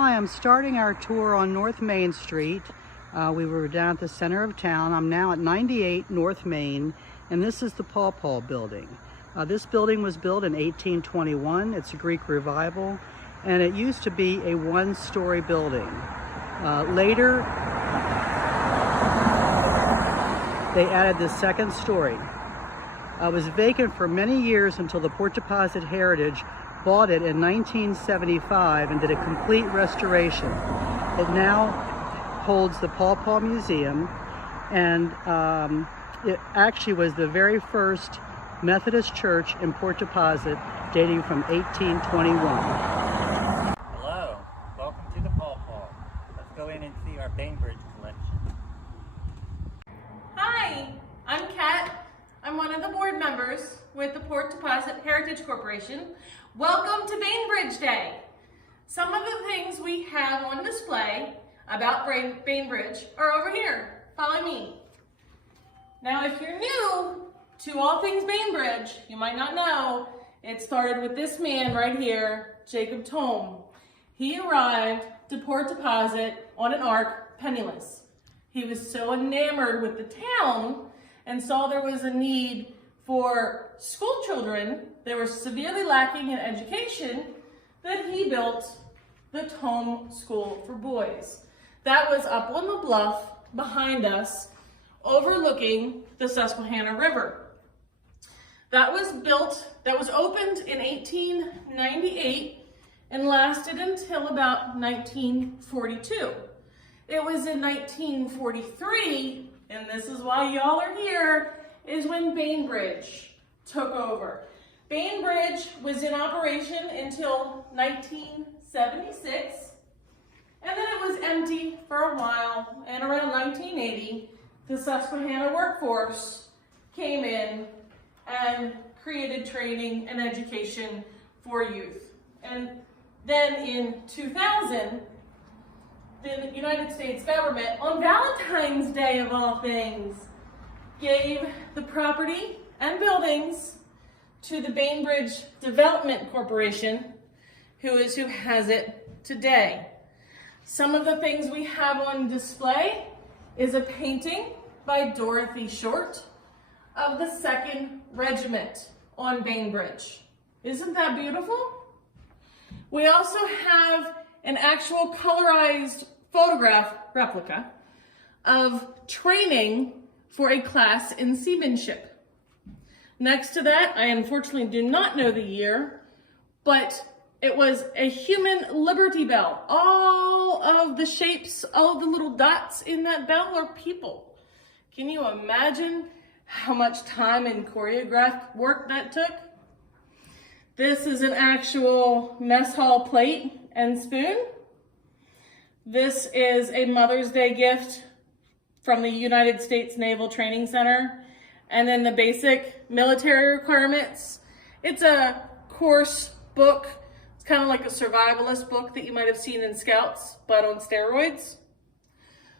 Hi, I'm starting our tour on North Main Street. We were down at the center of town. I'm now at 98 North Main, and this is the Paw Paw building. This building was built in 1821. It's a Greek revival, and it used to be a one-story building. Later, they added the second story. It was vacant for many years until the Port Deposit Heritage bought it in 1975 and did a complete restoration. It now holds the Paw Paw Museum, and it actually was the very first Methodist church in Port Deposit, dating from 1821. Hello, welcome to the Paw Paw. Let's go in and see our Bainbridge collection. Hi, I'm Kat. I'm one of the board members with the Port Deposit Heritage Corporation. Welcome to Bainbridge Day. Some of the things we have on display about Bainbridge are over here. Follow me. Now, if you're new to all things Bainbridge, you might not know, it started with this man right here, Jacob Tome. He arrived to Port Deposit on an ark, penniless. He was so enamored with the town and saw there was a need for school children that were severely lacking in education that he built the Tome School for Boys. That was up on the bluff behind us, overlooking the Susquehanna River. That was opened in 1898 and lasted until about 1942. It was in 1943, and this is why y'all are here, is when Bainbridge took over. Bainbridge was in operation until 1976, and then it was empty for a while, and around 1980, the Susquehanna workforce came in and created training and education for youth. And then in 2000, the United States government, on Valentine's Day of all things, gave the property and buildings to the Bainbridge Development Corporation, who has it today. Some of the things we have on display is a painting by Dorothy Short of the 2nd Regiment on Bainbridge. Isn't that beautiful? We also have an actual colorized photograph replica of training for a class in seamanship. Next to that, I unfortunately do not know the year, but it was a human Liberty Bell. All of the shapes, all of the little dots in that bell are people. Can you imagine how much time and choreographed work that took? This is an actual mess hall plate and spoon. This is a Mother's Day gift from the United States Naval Training Center. And then the basic military requirements. It's a course book. It's kind of like a survivalist book that you might have seen in Scouts, but on steroids.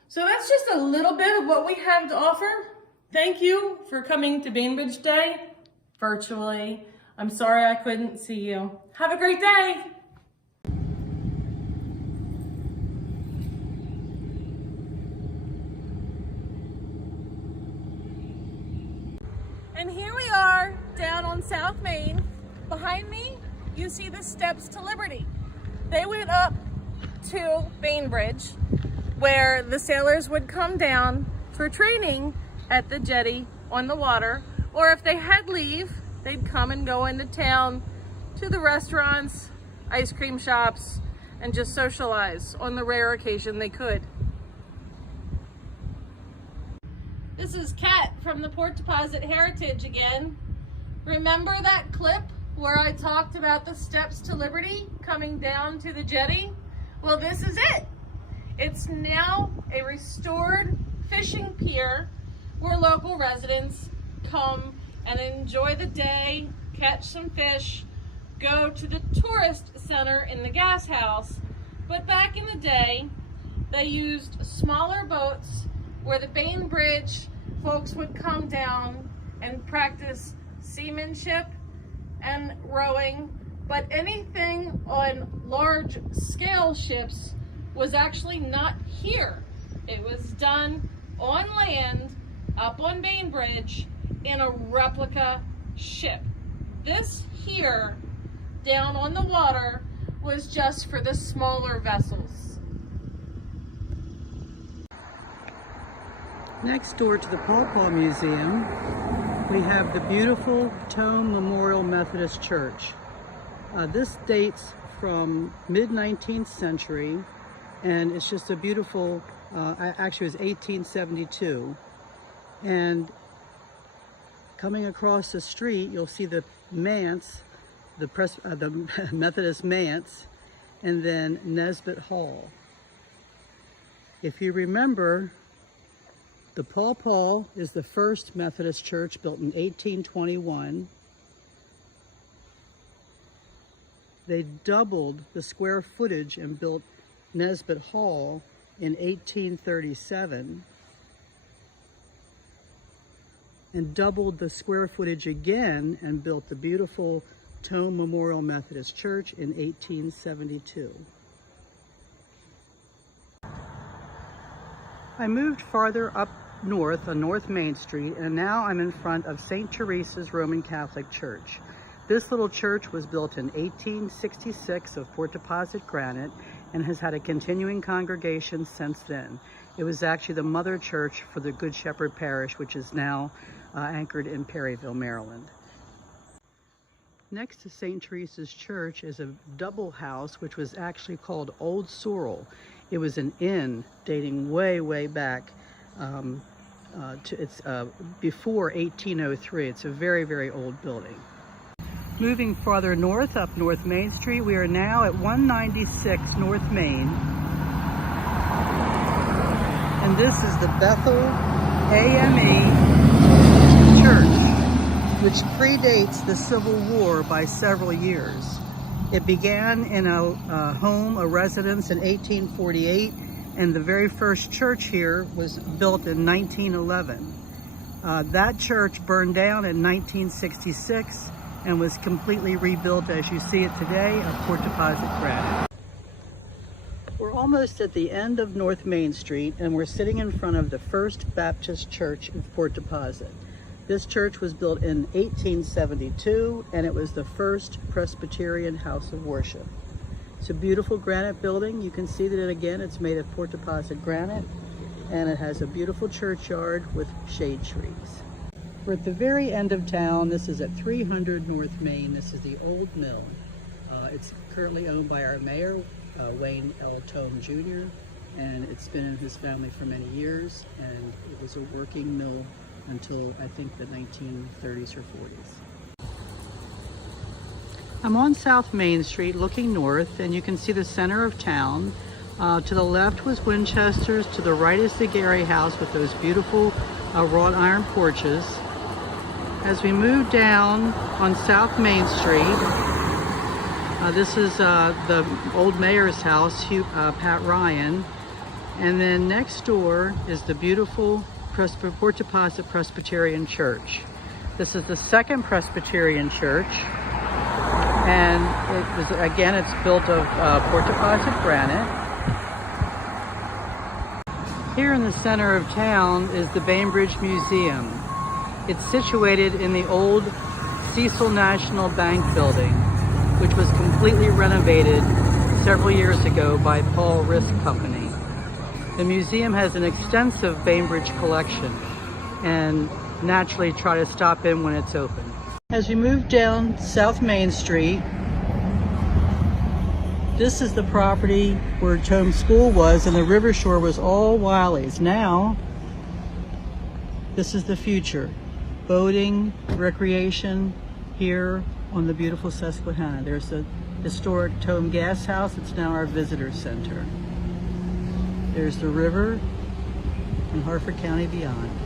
So that's just a little bit of what we have to offer. Thank you for coming to Bainbridge Day virtually. I'm sorry I couldn't see you. Have a great day. And here we are down on South Main. Behind me, you see the Steps to Liberty. They went up to Bainbridge, where the sailors would come down for training at the jetty on the water, or if they had leave, they'd come and go into town to the restaurants, ice cream shops, and just socialize on the rare occasion they could. This is Kat from the Port Deposit Heritage again. Remember that clip where I talked about the Steps to Liberty coming down to the jetty? Well, this is it. It's now a restored fishing pier where local residents come and enjoy the day, catch some fish, go to the tourist center in the gas house. But back in the day, they used smaller boats where the Bainbridge folks would come down and practice seamanship and rowing but anything on large scale ships was actually not here. It was done on land, up on Bainbridge, in a replica ship. This here, down on the water, was just for the smaller vessels. Next door to the Paw Paw Museum, we have the beautiful Tome Memorial Methodist Church. This dates from mid-19th century, and it's just a beautiful, actually it was 1872. And coming across the street, you'll see the manse, the Methodist manse, and then Nesbitt Hall. If you remember, the Paw Paw is the first Methodist church built in 1821. They doubled the square footage and built Nesbitt Hall in 1837, and doubled the square footage again and built the beautiful Tome Memorial Methodist Church in 1872. I moved farther up north on North Main Street, and now I'm in front of St. Teresa's Roman Catholic Church. This little church was built in 1866 of Port Deposit granite and has had a continuing congregation since then. It was actually the mother church for the Good Shepherd Parish, which is now anchored in Perryville, Maryland. Next to St. Teresa's Church is a double house, which was actually called Old Sorrel. It was an inn dating way, way back before 1803. It's a very, very old building. Moving farther north up North Main Street, we are now at 196 North Main. And this is the Bethel AME Church, which predates the Civil War by several years. It began in a residence in 1848, and the very first church here was built in 1911. That church burned down in 1966 and was completely rebuilt as you see it today of Port Deposit granite. We're almost at the end of North Main Street, and we're sitting in front of the First Baptist Church of Port Deposit. This church was built in 1872, and it was the first Presbyterian house of worship. It's a beautiful granite building. You can see that it's made of Port Deposit granite, and it has a beautiful churchyard with shade trees. We're at the very end of town. This is at 300 North Main. This is the old mill. It's currently owned by our mayor, Wayne L. Tome Jr., and it's been in his family for many years, and it was a working mill until I think the 1930s or 40s. I'm on South Main Street looking north, and you can see the center of town. To the left was Winchester's, to the right is the Gary House with those beautiful wrought iron porches. As we move down on South Main Street, this is the old mayor's house, Pat Ryan, and then next door is the beautiful Port Deposit Presbyterian Church. This is the second Presbyterian church, and it's built of Port Deposit granite. Here in the center of town is the Bainbridge Museum. It's situated in the old Cecil National Bank building, which was completely renovated several years ago by Paul Risk Company. The museum has an extensive Bainbridge collection, and naturally try to stop in when it's open. As we move down South Main Street, this is the property where Tome School was, and the river shore was all Wiley's. Now, this is the future. Boating, recreation here on the beautiful Susquehanna. There's the historic Tome Gas House. It's now our visitor center. There's the river and Harford County beyond.